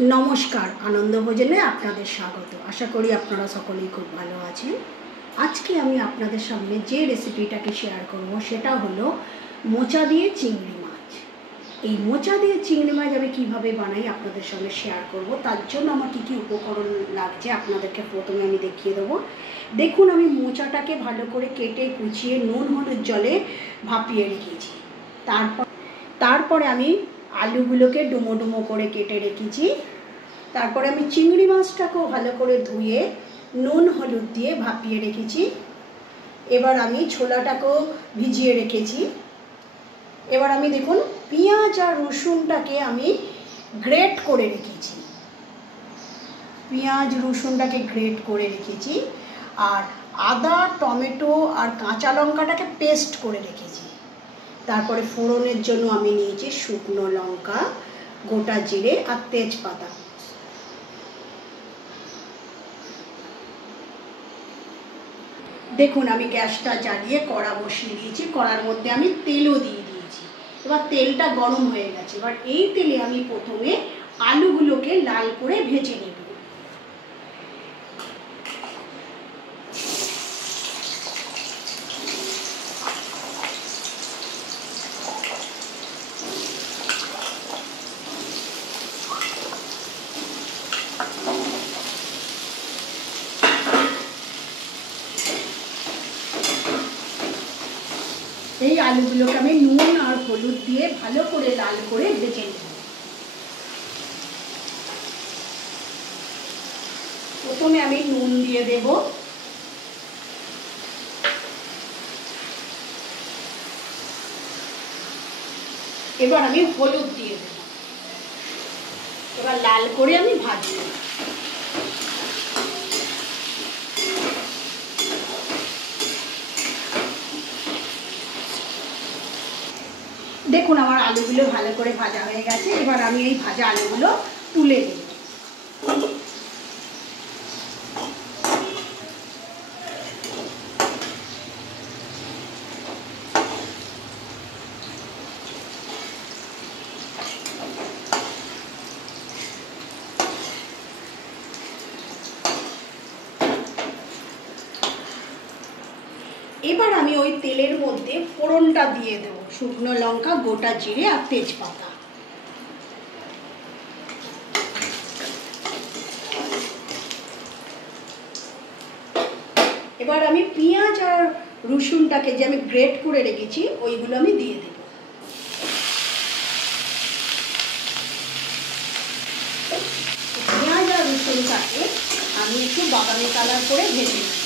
नमस्कार आनंद भोजने आपनादेर स्वागत। आशा करी आपनारा सकलेई खूब भालो आछेन। आजके आमी आपनादेर सामने जे रेसिपिटाके शेयर करब सेटा हलो मोचा दिये चिंगड़ी माछ। এই মোচা দিয়ে চিংড়ি মাছ আমি কিভাবে বানাই আপনাদের সঙ্গে শেয়ার করব। তার জন্য আমার কি কি উপকরণ লাগছে আপনাদেরকে প্রথমে আমি দেখিয়ে দেবো। দেখুন আমি মোচাটাকে ভালো করে কেটে কুচিয়ে নুন হলুদ জলে ভাপিয়ে রেখেছি। তারপরে আমি আলুগুলোকে ডুমো ডুমো করে কেটে রেখেছি। তারপরে আমি চিংড়ি মাছটাকেও ভালো করে ধুয়ে নুন হলুদ দিয়ে ভাপিয়ে রেখেছি। এবার আমি ছোলাটাকেও ভিজিয়ে রেখেছি। এবার আমি দেখুন পেঁয়াজ আর রসুনটাকে আমি গ্রেট করে রেখেছি। পেঁয়াজ রসুনটাকে গ্রেট করে রেখেছি আর আদা টমেটো আর কাঁচা লঙ্কাটাকে পেস্ট করে রেখেছি। তারপরে ফোড়নের জন্য আমি নিয়েছি শুকনো লঙ্কা, গোটা জিরে আর তেজপাতা। দেখুন আমি গ্যাসটা জ্বালিয়ে কড়া বসিয়ে দিয়েছি। কড়ার মধ্যে আমি তেলও দিয়ে দিয়েছি। এবার তেলটা গরম হয়ে গেছে। এবার এই তেলে আমি প্রথমে আলুগুলোকে লাল করে ভেজে নেব। এই আলুগুলোকে আমি নুন আর হলুদ দিয়ে ভালো করে লাল করে ভেজে নেব। প্রথমে আমি নুন দিয়ে দেব, এবার আমি হলুদ দিয়ে দেব। এবার লাল করে আমি ভাজবো। দেখুন আমার আলুগুলো ভালো করে ভাজা হয়ে গেছে। এবার আমি এই ভাজা আলুগুলো তুলে দেব। এবার আমি ওই তেলের মধ্যে ফোড়নটা দিয়ে দেব, শুকনো লঙ্কা, গোটা জিরে আর তেজপাতা। এবার আমি পেঁয়াজ আর রসুনটাকে যে আমি গ্রেট করে রেখেছি ওইগুলো আমি দিয়ে দেব। পেঁয়াজ আর রসুনটাকে আমি একটু বাদামি কালার করে ভেজে নেব।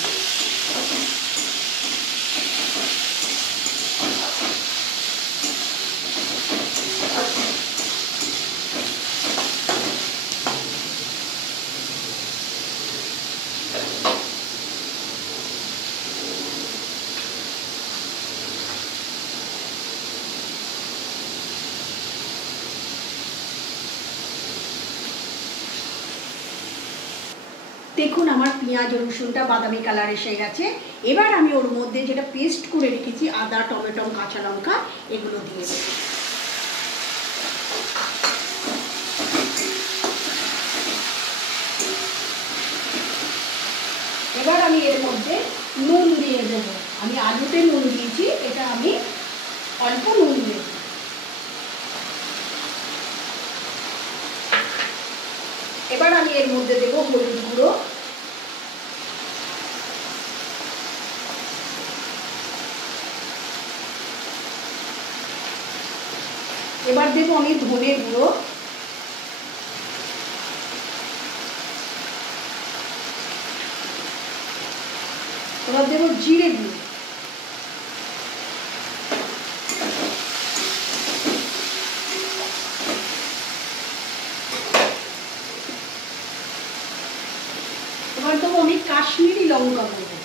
দেখুন আমার পেঁয়াজ রসুনটা বাদামি কালার এসে গেছে। এবার আমি ওর মধ্যে যেটা পেস্ট করে রেখেছি আদা টমেটো কাঁচা লঙ্কা এগুলো দিয়ে দেব। এবার আমি এর মধ্যে নুন দিয়ে দেব। আমি আলুতে নুন দিয়েছি, এটা আমি অল্প নুন দেব। এবার আমি এর মধ্যে দেব হলুদ গুঁড়ো, এবার দেব আমি ধনে গুঁড়ো, এবার দেব জিরে গুঁড়ো, এবার দেবো আমি কাশ্মীরি লঙ্কা গুঁড়ো,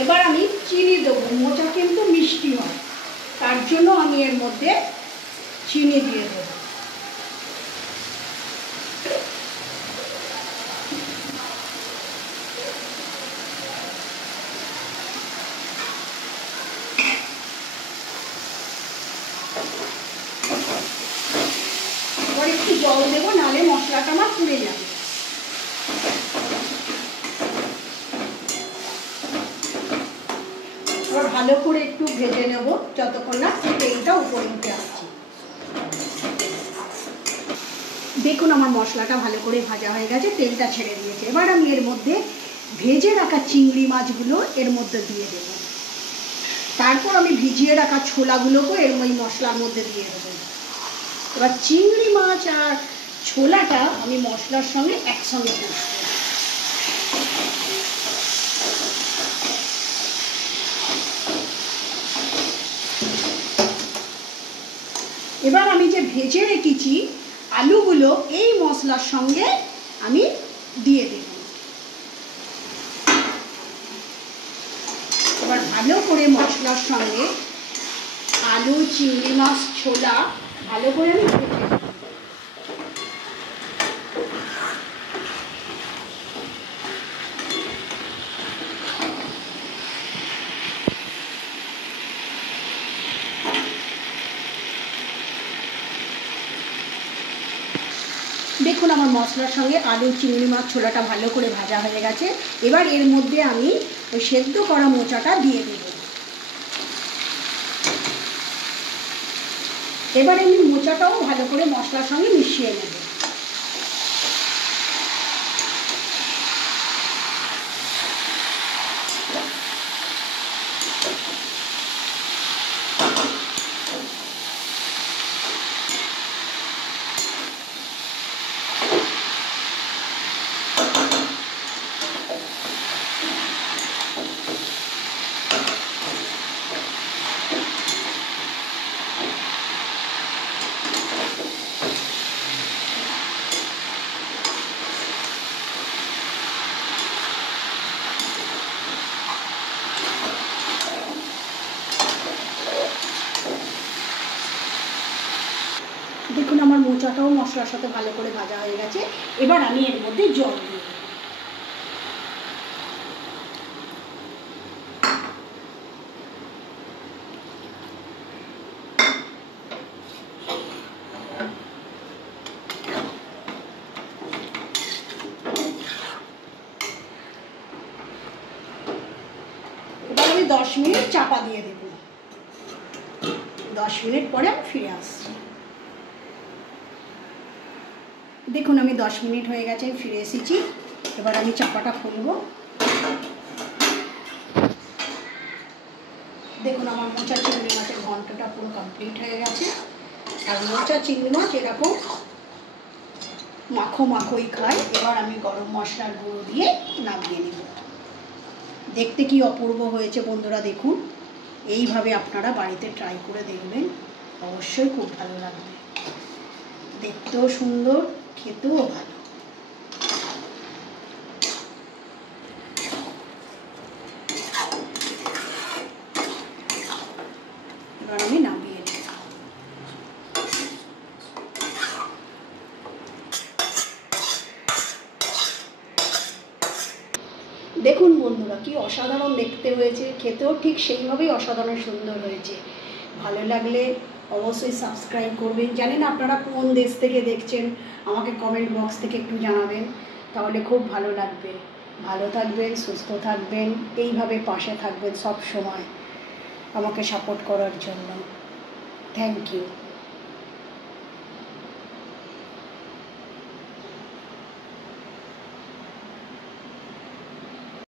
এবার আমি চিনি দেবো। মোচা কিন্তু মিষ্টি হয়, তার জন্য আমি এর মধ্যে চিনি দিয়ে দেবো। এবার একটু জল দেবো, নাহলে মশলাটা আমার পুড়ে যাবে। এবার ভালো করে একটু ভেজে নেব যতক্ষণ না তেলটা উপরে উঠে আসছে। দেখুন আমার মশলাটা ভালো করে ভাজা হয়ে গেছে, তেলটা ছেড়ে দিয়েছে। এবার আমি এর মধ্যে ভেজে রাখা চিংড়ি মাছগুলো এর মধ্যে দিয়ে দেব। তারপর আমি ভিজিয়ে রাখা ছোলাগুলোকেও এর ওই মশলার মধ্যে দিয়ে দেবো। এবার চিংড়ি মাছ আর ছোলাটা আমি মশলার সঙ্গে একসঙ্গে কষবো। এবার আমি যে ভেজে রেখেছি আলুগুলো এই মশলার সঙ্গে আমি দিয়ে দেব। এবার ভালো করে মশলার সঙ্গে আলু, চিংড়ি মাছ, ছোলা ভালো করে আমি ভেজে নেব। দেখুন আমার মশলার সঙ্গে আলু, চিংড়ি মাছ, ছোলাটা ভালো করে ভাজা হয়ে গেছে। এবার এর মধ্যে আমি ওই সেদ্ধ করা মোচাটা দিয়ে দেব। এবার আমি মোচাটাও ভালো করে মশলার সঙ্গে মিশিয়ে নেব। দেখুন আমার মোচাটাও মশলার সাথে ভালো করে ভাজা হয়ে গেছে। এবার আমি এর মধ্যে জল দিয়ে দেব। এবার আমি 10 মিনিট চাপা দিয়ে দেব। 10 মিনিট পরে আমি ফিরে আসছি। দেখুন আমি 10 মিনিট হয়ে গেছে, আমি ফিরে এসেছি। এবার আমি চাপাটা খুলব। দেখুন আমার মোচা চিংড়ি মাছের ঘন্টটা পুরো কমপ্লিট হয়ে গেছে। আর মোচা চিংড়ি মাছ এরকম মাখো মাখোই খায়। এবার আমি গরম মশলার গুঁড়ো দিয়ে নামিয়ে নেব। দেখতে কি অপূর্ব হয়েছে বন্ধুরা, দেখুন। এইভাবে আপনারা বাড়িতে ট্রাই করে দেখবেন, অবশ্যই খুব ভালো লাগবে। দেখতেও সুন্দর, খেতেও ভালো। এবার আমি নামিয়ে নেব। দেখুন বন্ধুরা কি অসাধারণ দেখতে হয়েছে, খেতেও ঠিক সেইভাবেই অসাধারণ সুন্দর হয়েছে। ভালো লাগলে অবশ্যই সাবস্ক্রাইব করবেন। জানেন আপনারা কোন দেশ থেকে দেখছেন, আমাকে কমেন্ট বক্স থেকে একটু জানাবেন, তাহলে খুব ভালো লাগবে। ভালো থাকবেন, সুস্থ থাকবেন, এইভাবে পাশে থাকবেন সব সময় আমাকে সাপোর্ট করার জন্য। Thank you.